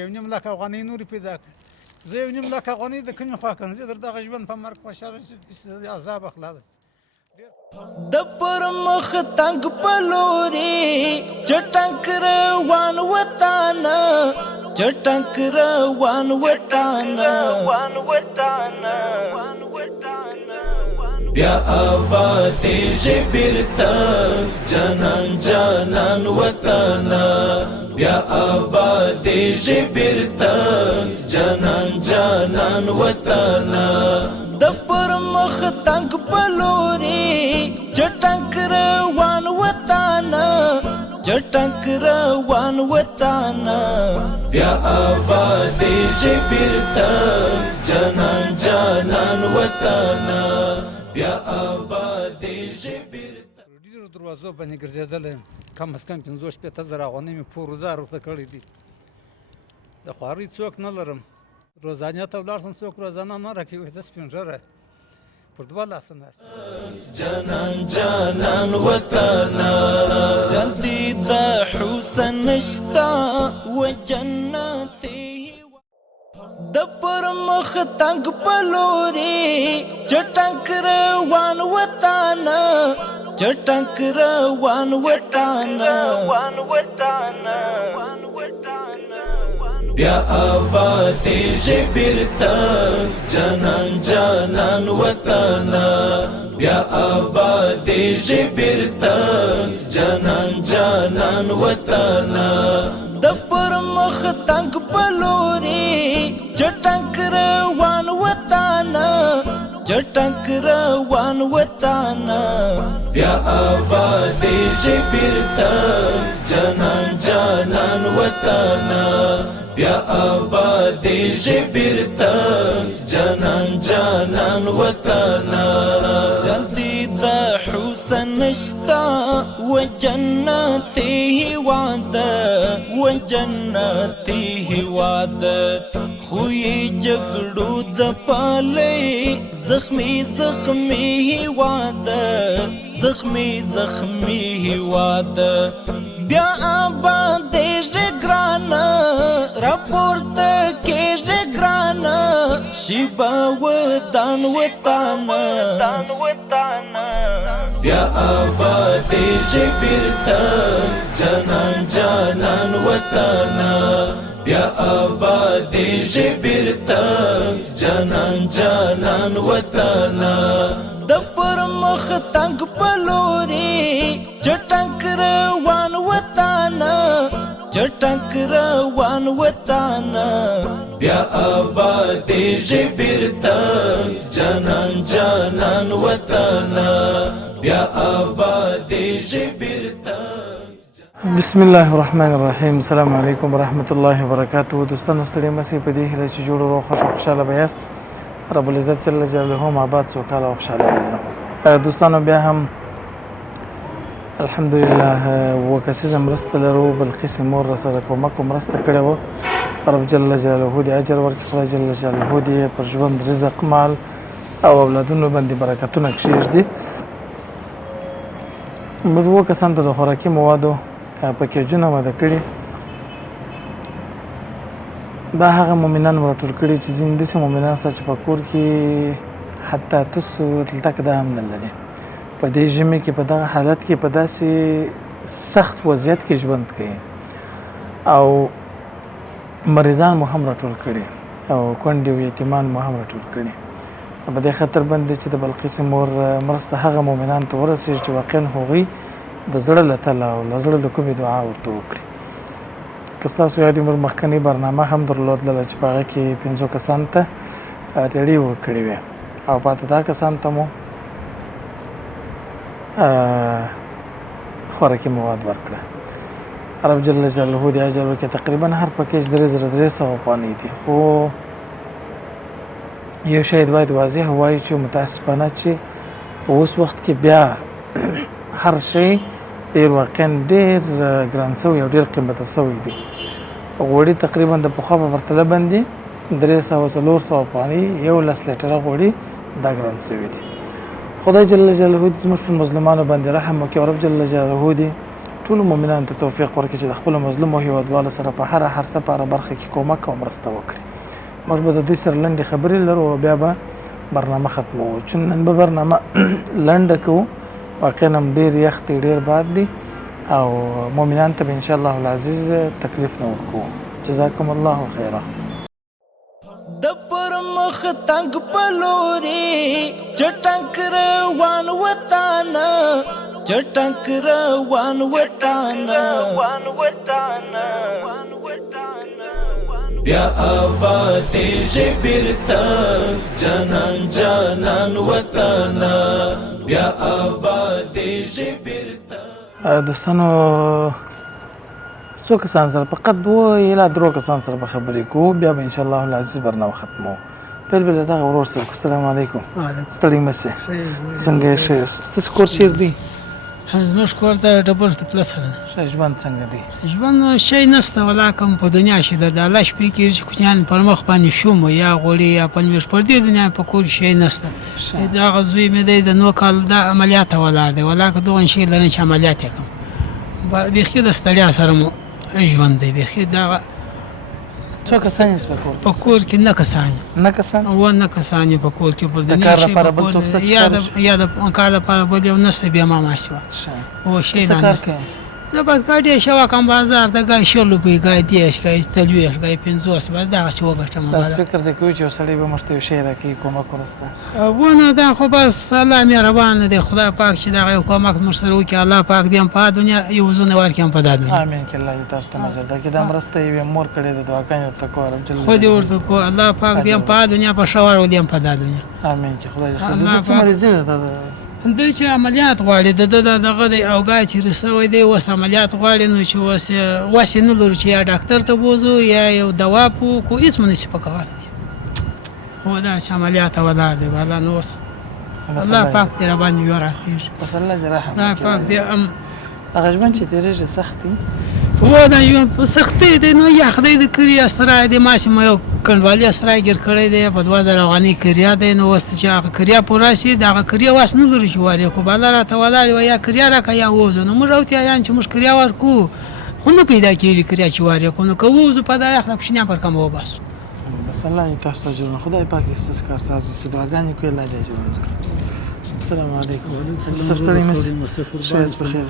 یو نیم لک افغانۍ نورې پیدا کړه. زه یو نیم لک افغانۍ د کومې خوا کړم؟ زه در دغه ژوند په مرګ خوشحاله شم، عذاب خلاص. د پر مخ تنگ پلوري چټنک روان وطن چټنک روان وطن بیا آباد جبرتا جانان جانان وطن بیا آباد جبرتا جانان جانان وطن د پر مخ تنگ پلوري چټنک روان وطن چټنک روان وطن بیا آباد جبرتا جانان جانان وطن بیا آباد جبرتا. ډېرو دروازو باندې ګرځېدلی یم، کم از کم 50-60,000 افغانۍ مې پور ودار ورته کړی دي. د خوارۍ څوک نه لرم، روزانیه ته ولاړ شم څوک روزانه نه راکوي، ته سپین ږیری پر دوه لاسه ناست. جانان جانان وطن جلدی د حسن نشتا و جنتي د پر مخ تنگ پلوري چټنک روان وطن چټنک روان وطن بیا آباد جبرتا جانان جانان وطن بیا آباد جبرتا جانان جانان وطن د پر مخ تنگ پلوري چټنک روان وطن چټنک روان وطن بیا آباد جبرتا جانان جانان وطن بیا آباد جبرتا جانان جانان وطن جلدی د حسن نشتا و جنتي وعده و جنتي وعده خوی جګړو ځپلې زخمی زخمی وعده زخمی زخمی وعده بیا آباد ګرانه راپورته کېږي ګرانه شیبه ودان وطن بیا آباد جبرتا جانان جانان وطن بیا آباد جبرتا جانان جانان وطن د پر مخ تنگ پلوري چټنک روان وطن چټنک روان وطن بیا آباد جبرتا جانان جانان وطن بیا آباد جبرتا. بسم الله الرحمن الرحیم. السلام علیکم ورحمۃ اللہ وبرکاتہ. دوستانو ستړي مسی په دې هیله چې جوړ او خوشاله به یاست. رب العزت جل جلاله هم آباد سوکاله او خوشاله وي. دوستانو بیا هم الحمدلله وکسیزه مرسته لرو، بلقیس مور راسره کومک مرسته کړې وه. رب جل جلاله دې اجر ورکړي، خدای جل جلاله دې پر ژوند رزق مال او اولادونو باندې برکتونه کښېږدي. موږ اووه کسانو ته د خوراکي موادو پکیجونه وعده کړي. دا هغه مؤمنان مو راټول کړي چې ځینې داسې مؤمنان شته چې په کور کې حتی تاسو تلتک دا هم نه لري. په دې ژمي کې په دغه حالت کې په داسې سخت وضعیت کې ژوند کوي او مریضان مو هم راټول کړي او کونډې او یتیمان مو هم راټول کړي. په دې خاطر باندې چې د بلقیس مور مرسته هغه مؤمنان ته ورسېږي چې واقعا هغوی د زړه له تله او له زړه له کومې دعا ورته وکړي. که ستاسو یاد وي موږ مخکنۍ برنامه هم درلودله چې په هغه کې 5 کسانو ته ډېرې ورکړې وې او پاته دا کسانو ته مو خوراکي مواد ورکړه. رب جل جلاله دې اجر ورکړي. تقریبا هر پکیج 3300 افغانۍ دي، خو یو شاید باید واضح وایي چې متاسفانه چې په اوس وخت کې بیا هر شی ډېر واقعا ډېر ګران سوی او ډېر قیمته سوی دی. غوړي تقریبا د پخوا په پرتله باندې 300-400 افغانۍ 11 لیټره غوړي دا ګران سوي دي. خدای جل جلاله دې زموږ په مظلومانو باندې رحم وکړي او رب جل جلاله دې ټولو مؤمنانو ته توفیق ورکړي چې د خپلو مظلومو هیوادوالو سره په هره هر څه په هره برخه کې کومک او مرسته وکړي. موږ به د دوی سره لنډې خبرې لرو او بیا به برنامه ختموو. چې نن به برنامه لنډه کوو، واقعا هم ډېر یخ دی، ډېر باد دی او مؤمنانو ته به انشاءالله العزیز تکلیف نه ورکوو. جزاکم الله خیرا. د پر مخ تنگ پلوري چټنک روان وطن چټنک روان وطن بیا آباد جبرتا جانان جانان وطن بیا آباد جبرتا. دوستانو څو کسان سره فقط 2 یا 3 کسان سره به خبرې کوو، بیا به انشاءالله العزیز برنامه ختموو. بل دغه ورور څوک. السلام علیکم. ستړي مه شئ. څنګه یې ښه یاست؟ ستاسو کور چېرې دی؟ زموږ کور د ډبرو ته پله سره ده. ژوند څنګه دی؟ ژوند شی نشته ولا کوم په دنیا کې د الله شپې کېږي چې کوچنیان پر مخ باندې شوم یا غوړي یا پنځوس پر دې دنیا په کور کې شی نشته. دغه زوی مې دی د 9 کال د عملیات ولاړ دی، ولا که دغه شی لرم چې عملیات یې کوم. بیخي د ستړیا سره مو ژوند دی. بیخي دغه څو کسان یې په کور کې نه کسان نه کسان نه کسان یې په کور کې پر د کار لپاره بل څوک شته؟ یا د کار لپاره بل یو نشته، بیا ما ماشوه او شی نه نشته. زه بس ګاډی شوا کوم بازار د ګای 100 روپۍ ګای 10 ګای 40 ګای 50 بس دغه چې وګټم. بس فکر دی کوي چې یو سړی به مشته یو شی راکړي کومک ورسته ونه دا خو بس الله مهربان دی، خدای پاک چې دغه یو کومک موږ سره وکړي. الله پاک دې هم په دنیا یو ځونه ورکړي هم په دنیا. امین که الله دې تاسو ته مزه درکړي. دا مرسته یې مور کړې ده، دعاګانې ورته کوو رب جل خو دې ورته کوو الله پاک دې هم په دنیا په شاور ولې هم په دنیا. امین که خدای دې څه مریضي ده دوی چې عملیات غواړي دغه دی او ګای چې رسوی دی اوس عملیات غواړي نو چې وس نه لرو چې یا ډاکټر ته بوزو یا یو دوا پوکو هېڅ مو نشي پکولی. هو دا چې عملیات ولاړ دی والا نو اوس الله پاک دې راباندې بیا راخېږي. بس الله دې رحم الله پاک دې هغه ژوند چې تېرېږي سخت دی. هو دا ژوند په سختۍ دی نو یا خدای د کري اسرای دی. ماشي ما یو کنډوالي اسرای ګیر کړی دی په 2000 افغانۍ کریا دی. نو اوس چې هغه کریا پوره شي د هغه کریا واس نه لرو چې وارې کو بالا راته ولاړې وه یا کریا راکړه یا ووځو. نو موږ اوتیاریان چې موږ کریا ورکو خو نه پیدا کېږي کریا چې وارې کو. نو که ووځو په دا یخ نه کوچنیان پر کم وباسو. بس الله دې تاسو ته اجرونه خدای پاک دې ستاسو کارساز دې دعاګانې کوي الله دې اجرونه درکړي. السلام علیکم. ستړي مه شئ. ښه یاست بخیر.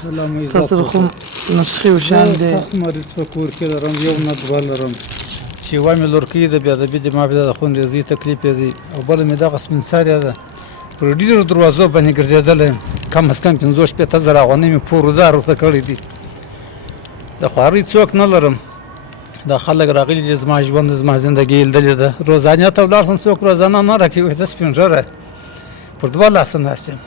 ستاسو خو نسخې و شیان دی. مریض په کور کې لرم، یو نه 2 لرم چې یوه مې لورکۍ ده، بیا د بې ما بیا د خونریزۍ تکلیف یې دی او بله مې دغه سپین سارې ده. پر ډېرو دروازو باندې ګرځېدلی یم، کم از کم 15-16 افغانۍ مې پورودار ورته کړی دي. د خوارۍ څوک نه لرم. دا خلک راغلي چې زما ژوند زما زندګي یې لیدلې ده. روزانه ته ولاړ سم څوک روزانه نه راکوي، وایي ته سپین ږیری پر 2 لاسه ناست یم.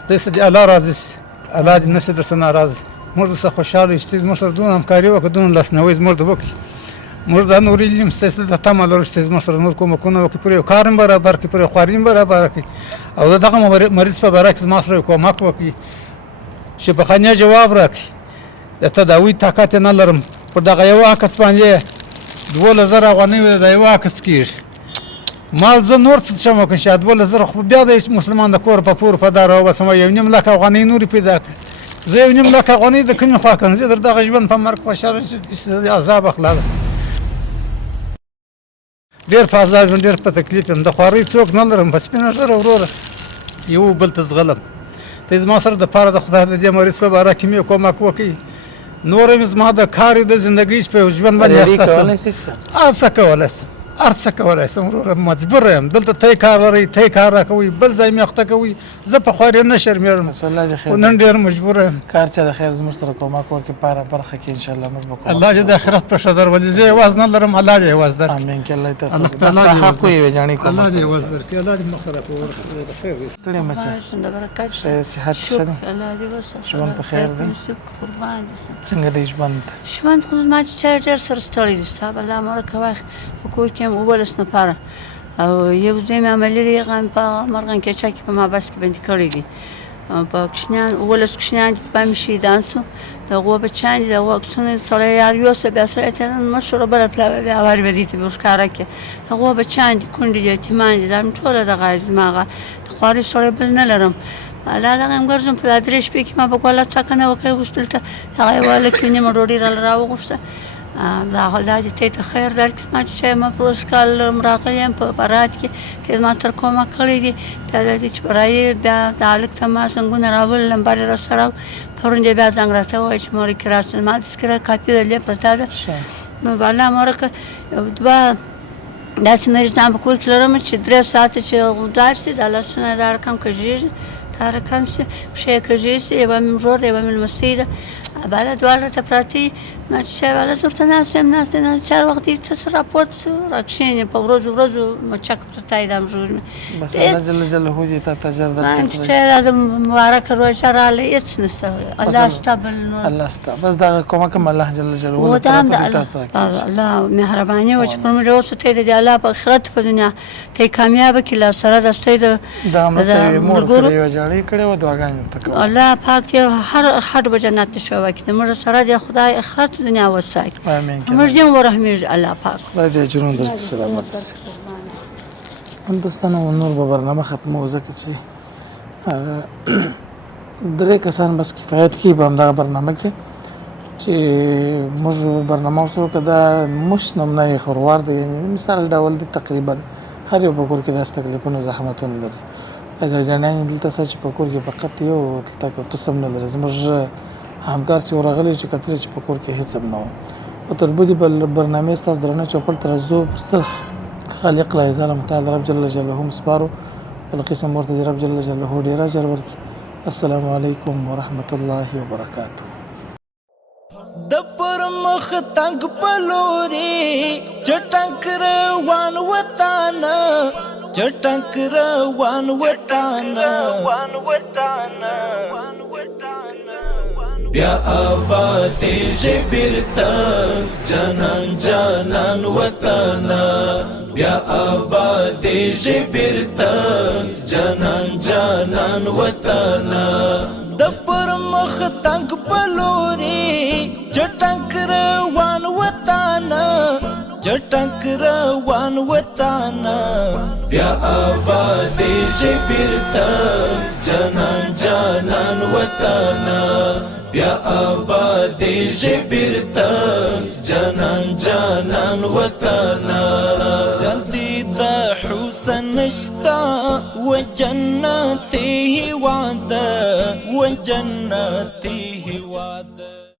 ستاسې دې الله راضي شي، الله دې نه شي درسه ناراضه. موږ درسه خوشحاله یو چې ته زموږ سره دونه همکاري وکړه، دونه لاسنیوی زموږ د وکړي. موږ دا نور علم ستاسې د تمه لرو چې زموږ سره نور کومکونه وکړي، پر یو کار هم برابر کړي، پر یو خواري هم برابر کړي او د دغه مریض په باره کې زما سره یو کومک وکړي چې په خانیه جواب راکړي. د تداوي طاقت یې نه لرم. پر دغه یو عکس باندې 12,000 افغانۍ د یو عکس کېږي. مال زه نور څه شم وکړم چې 12,000 خو بیا د مسلمان د کور په پور په دار راوباسم 1.5 لک افغانۍ نورې پیدا کړه. زه 1.5 لک افغانۍ د کومې خوا کړم؟ زه در دغه ژوند په مرګ خوشحاله چې عذاب اخلاص ډېر په عذاب ژوند، ډېر په تکلیف یم. د خوارۍ څوک نه لرم. په سپینه ږیره وروره یو بل ته زغلم. ته زما سره د پاره د خدای د دې مریض په باره کې مې کومک وکړي. نور هم زما د کار د زندګۍ په ژوند باندې هر څه کولی شم، هر څه کولی شم وروره. مجبوره یم. دلته تی کار لرئ، تی کار راکوئ، بل ځای مې اخته کوئ. زه په خوارۍ نه شرمېږم خو نن ډېر مجبوره یم. کار چې د خیر زموږ سره کومک وکړي په هره برخه کې انشاءالله موږ به کومک. الله دې د آخرت په ښه درولي. زه یوازې نه لرم، الله دې یوازې درکړي. امین که الله تاسو ته حق ویې جانې کومک. الله دې یوازې درکړي. الله دې مخ راکړي. خیر وي. ستړي مه شئ. ښه صحت ښه دی؟ ژوند په خیر دی؟ څنګه دی ژوند؟ ژوند خو زما چې ډېر سره ستړی دي. صاحب الله مرکه وخت په کور کې یم 12 نفره او یو ځای مې عملي دی هغه مې په مرغان کېچا کې په مابس کې بندي کړی دي. په کوچنیان 12 کوچنیان چې په مې شهیدان سو. د هغو بچیان دي، د هغو عکسونه سړی یار یوسه بیا سړی ته مشهوره بله پلاوه بیا وارې به دې ته به ښکاره کړي. د هغو بچیان دي، کونډې دي، یتیمان دي. دا مې ټوله دغه زما هغه د خوارۍ سړی بل نه لرم. لا دغه هم ګرځم په دا 3 شپې کې ما په کوله څکنه وکړې اوس دلته هغه یې ویله کې نیمه ډوډۍ راله راوغوښته دا الله دې ته ته خیر درکړي ما چې ما په اوس کال راغلی یم په برات کې ته ما تر کومه کړی دي بیا د دې چې برایې بیا د هلک ته ما څنګونه راول نمبر یې راسره پرون دې بیا زنګ راته ووایه چې مورې کې راستل ما تذکره کاپي درلې پرته ده نو الله مورکه دوه داسې مریضان په کور کې لرم چې 3 ساعته چې غودار شي دا لاسونه دا رقم کږېږي دا رقم شي پښې یې کږېږي یوه مې ورور یوه مې لمسۍ ده بالا دواړه ته پراته وي ما چې چای والا زه ورته ناست یم ناست یم چې هر وخت څه څه راپورته شو راکښېنې په ورځو مچک پرته وي دا مژور مې بس الله جل جلاله دې تا ته اجر درکړي چې چای دا د مبارکه روژه راغله هېڅ نشته الله ستا بل نور الله ستا بس دا کومک هم الله جل جلاله و دا هم د الله مهرباني وه چې پر موږ اوس ته یې د الله په آخرت په دنیا ته یې کامیابه کړي لا سره د ستۍ د دا همداسې یوې مور کړې وه جاړې کړې وه دعاګانې ورته کوم الله پاک دې هر خټ به جنت ته شوه کړي د مړه سره دې خدای آخرت دنیا وسایي آمین مړ دې هم ورحمېږي الله پاک خدای دې اجرونه درکړي سلامت اوسئ دوستانو نور به برنامه ختموو ځکه چې 3 کسان بس کفایت کوي په همدغه برنامه کې چې موږ برنامه ورسره که دا مشت نومنه یې خوروار دی یعنې مثال ډول دی تقریبا هر یو په کور کې داسې تکلیفونه زحمتونه لري ازرجانیان دلته څه چې په کور کې فقط یو دلته کورتوس هم نه لري زموږ همکار چې ورغلی چې کتلی چې په کور کې هېڅ هم نه و په تربودي برنامې ستاسو درنه چوپړ ته راځو ستر خالق له ځاله متعال رب جل جلاله مسپارو بل قسم ورته دی رب جل جلاله ډېر اجر ورکړي السلام علیکم ورحمة الله وبرکاته د پر مخ تنگ پلوري چټنک روان وطانه چټنک روان وطانه بیا آباد جبرتا جانان جانان وطانه بیا آباد جبرتا جانان جانان وطانه د پر مخ تنگ پلوري چټنک روان وطانه چټنک روان وطانه بیا آباد جبرتا جانان جانان وطانه بیا آباد جبرتا جانان جانان وطانه جلدی دا حسن نشتا و جنتی وعده و جنت